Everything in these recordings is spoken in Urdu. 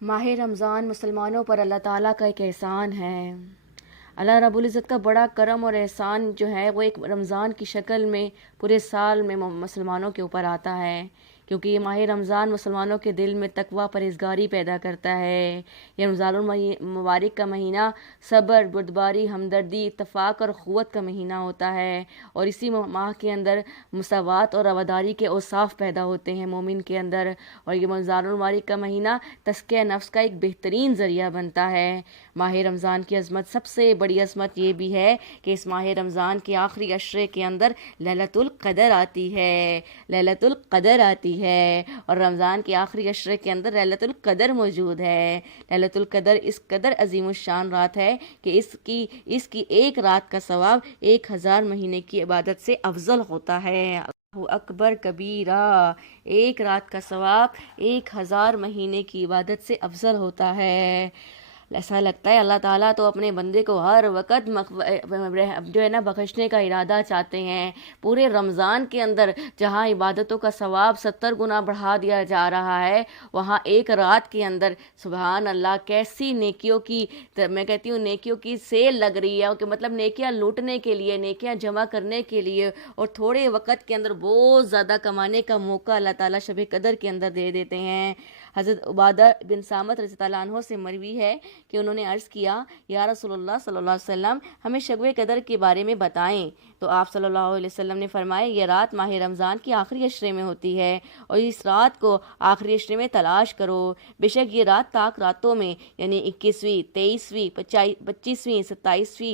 ماہ رمضان مسلمانوں پر اللہ تعالیٰ کا ایک احسان ہے۔ اللہ رب العزت کا بڑا کرم اور احسان جو ہے وہ ایک رمضان کی شکل میں پورے سال میں مسلمانوں کے اوپر آتا ہے، کیونکہ یہ ماہ رمضان مسلمانوں کے دل میں تقویٰ پرہیزگاری پیدا کرتا ہے۔ یہ رمضان المبارک کا مہینہ صبر، بردباری، ہمدردی، اتفاق اور قوت کا مہینہ ہوتا ہے، اور اسی ماہ کے اندر مساوات اور رواداری کے اوصاف پیدا ہوتے ہیں مومن کے اندر، اور یہ رمضان المبارک کا مہینہ تزکیہ نفس کا ایک بہترین ذریعہ بنتا ہے۔ ماہ رمضان کی عظمت، سب سے بڑی عظمت یہ بھی ہے کہ اس ماہ رمضان کے آخری عشرے کے اندر لیلۃ القدر آتی ہے، لیلۃ القدر آتی ہے، اور رمضان کے آخری عشرے کے اندر لیلۃ القدر موجود ہے۔ لیلۃ القدر اس قدر عظیم الشان رات ہے کہ اس کی ایک رات کا ثواب 1000 مہینے کی عبادت سے افضل ہوتا ہے۔ اللہ اکبر کبیرہ، ایک رات کا ثواب 1000 مہینے کی عبادت سے افضل ہوتا ہے۔ ایسا لگتا ہے اللہ تعالیٰ تو اپنے بندے کو ہر وقت جو ہے نا بخشنے کا ارادہ چاہتے ہیں۔ پورے رمضان کے اندر جہاں عبادتوں کا ثواب 70 گنا بڑھا دیا جا رہا ہے، وہاں ایک رات کے اندر سبحان اللہ کیسی نیکیوں کی، میں کہتی ہوں نیکیوں کی سیل لگ رہی ہے، کہ مطلب نیکیاں لوٹنے کے لیے، نیکیاں جمع کرنے کے لیے، اور تھوڑے وقت کے اندر بہت زیادہ کمانے کا موقع اللہ تعالیٰ شب قدر کے اندر دے دیتے ہیں۔ حضرت عبادہ بن صامت رضی اللہ عنہ سے مروی ہے کہ انہوں نے عرض کیا، یا رسول اللہ صلی اللہ علیہ وسلم ہمیں شب قدر کے بارے میں بتائیں، تو آپ صلی اللہ علیہ وسلم نے فرمایا یہ رات ماہ رمضان کی آخری عشرے میں ہوتی ہے، اور اس رات کو آخری عشرے میں تلاش کرو، بے شک یہ رات طاق راتوں میں یعنی 21ویں، 23ویں، 25ویں، 27ویں،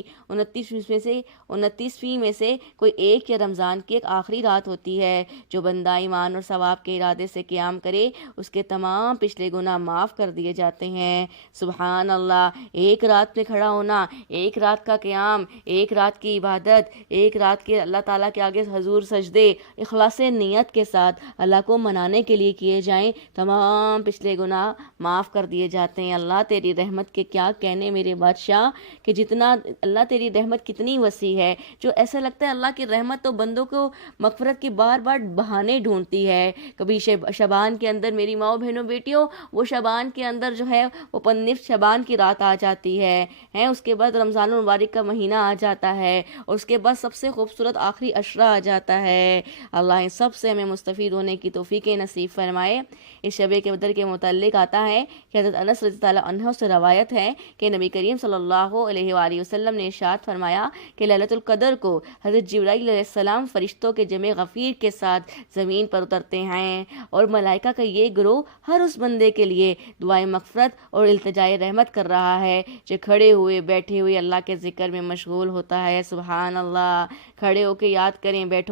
29ویں میں سے کوئی ایک یا رمضان کی ایک آخری رات ہوتی ہے۔ جو بندہ ایمان اور ثواب کے ارادے سے قیام کرے اس کے تمام پچھلے گناہ معاف کر دیے جاتے ہیں۔ سبحان اللہ، ایک رات میں کھڑا ہونا، ایک رات کا قیام، ایک رات کی عبادت، ایک رات کے اللہ تعالیٰ کے آگے حضور سجدے اخلاص نیت کے ساتھ اللہ کو منانے کے لیے کیے جائیں، تمام پچھلے گناہ معاف کر دیے جاتے ہیں۔ اللہ تیری رحمت کے کیا کہنے میرے بادشاہ، کہ جتنا اللہ تیری رحمت کتنی وسیع ہے، جو ایسا لگتا ہے اللہ کی رحمت تو بندوں کو مغفرت کے بار بار بہانے ڈھونڈتی ہے۔ کبھی شبان کے اندر میری ماؤں بہنوں بیٹیوں، وہ شبان کے اندر جو ہے وہ نصف شبان کی رات آ جاتی ہے، اس کے بعد رمضان المبارک کا مہینہ آ جاتا ہے، اور اس کے بعد سب سے خوبصورت آخری عشرہ آ جاتا ہے۔ اللہ ان سب سے ہمیں مستفید ہونے کی توفیق نصیب فرمائے۔ اس شب قدر کے متعلق آتا ہے کہ حضرت انس رضی اللہ عنہ سے روایت ہے کہ نبی کریم صلی اللہ علیہ وآلہ وسلم نے ارشاد فرمایا کہ لیلۃ القدر کو حضرت جبرائیل علیہ السلام فرشتوں کے جمع غفیر کے ساتھ زمین پر اترتے ہیں، اور ملائکہ کا یہ گروہ ہر اس بندے کے لیے دعائیں مغفرت اور التجائے رحمت کر رہا ہے جو کھڑے ہوئے بیٹھے ہوئے اللہ کے ذکر میں مشغول ہوتا ہے۔ سبحان اللہ، کھڑے ہو کے یاد کریں، بیٹھ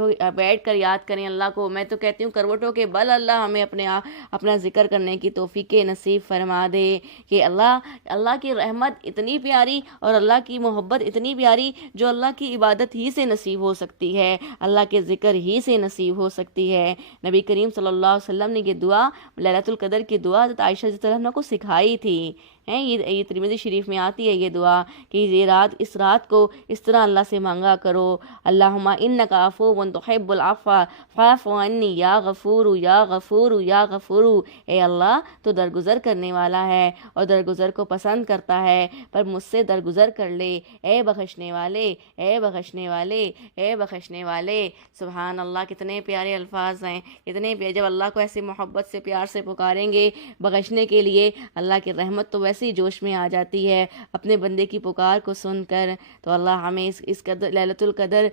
کر یاد کریں اللہ کو۔ میں تو کہتی ہوں کروٹوں کے بل اللہ ہمیں اپنا ذکر کرنے کی توفیق نصیب فرما دے، کہ اللہ کی رحمت اتنی پیاری اور اللہ کی محبت اتنی پیاری جو اللہ کی عبادت ہی سے نصیب ہو سکتی ہے، اللہ کے ذکر ہی سے نصیب ہو سکتی ہے۔ نبی کریم صلی اللہ علیہ وسلم نے یہ دعا، لیلۃ القدر کی دعا حضرت عائشہ رضی اللہ عنہا کو سکھائی تھی۔ یہ ترمذی شریف میں آتی ہے یہ دعا کہ اس رات کو اس طرح اللہ سے مانگا کرو، اللہم انک عفو تحب العفو فاعف عنی یا غفور یا غفور یا غفور۔ اے اللہ تو درگزر کرنے والا ہے اور درگزر کو پسند کرتا ہے، پر مجھ سے درگزر کر لے، اے بخشنے والے، اے بخشنے والے، اے بخشنے والے۔ سبحان اللہ، کتنے پیارے الفاظ ہیں، کتنے پیارے۔ جب اللہ کو ایسے محبت سے پیار سے پکاریں گے بخشنے کے لیے، اللہ کی رحمت تو ویسے ہی جوش میں آ جاتی ہے اپنے بندے کی پکار کو سن کر۔ تو اللہ ہمیں اس قدر لیلۃ القدر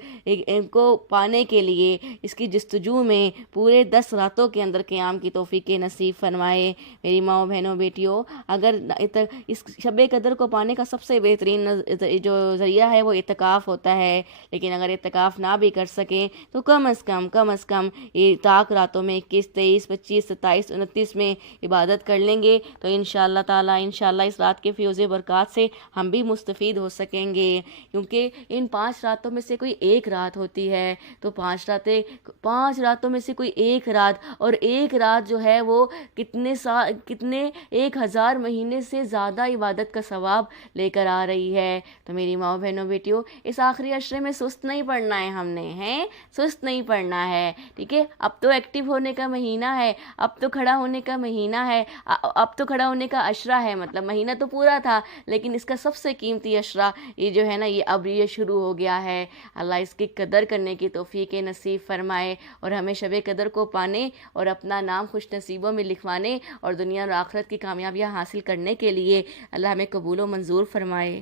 کو پانے کے لیے اس کی جستجو میں پورے 10 راتوں کے اندر قیام کی توفیق نصیب فرمائے۔ میری ماؤں بہنوں بیٹیوں، اگر اس شب قدر کو پانے کا سب سے بہترین جو ذریعہ ہے وہ اعتکاف ہوتا ہے، لیکن اگر اعتکاف نہ بھی کر سکیں تو کم از کم یہ طاق راتوں میں 21، 23، 25، 27، 29 میں عبادت کر لیں گے تو انشاءاللہ تعالی انشاءاللہ اس رات کے فیوز برکات سے ہم بھی مستفید ہو سکیں گے، کیونکہ ان 5 راتوں میں سے کوئی ایک رات ہوتی ہے، تو 5 راتوں میں سے کوئی ایک رات، اور ایک رات جو ہے وہ کتنے 1000 مہینے سے زیادہ عبادت کا ثواب لے کر آ رہی ہے۔ تو میری ماں بہنوں بیٹیوں، اس آخری عشرے میں سست نہیں پڑنا ہے، ہم نے سست نہیں پڑنا ہے، ٹھیک ہے؟ اب تو ایکٹیو ہونے کا مہینہ ہے، اب تو کھڑا ہونے کا مہینہ ہے، اب تو کھڑا ہونے کا عشرہ ہے، مطلب مہینہ تو پورا تھا لیکن اس کا سب سے قیمتی عشرہ یہ جو ہے نا، یہ شروع ہو گیا ہے۔ اللہ اس کی قدر کرنے کی توفیق نصیب فرمائے، اور ہمیں شب قدر کو پانے اور اپنا نام خوش نصیبوں میں لکھوانے اور دنیا اور آخرت کی کامیابیاں حاصل کرنے کے لیے اللہ ہمیں قبول و منظور فرمائے۔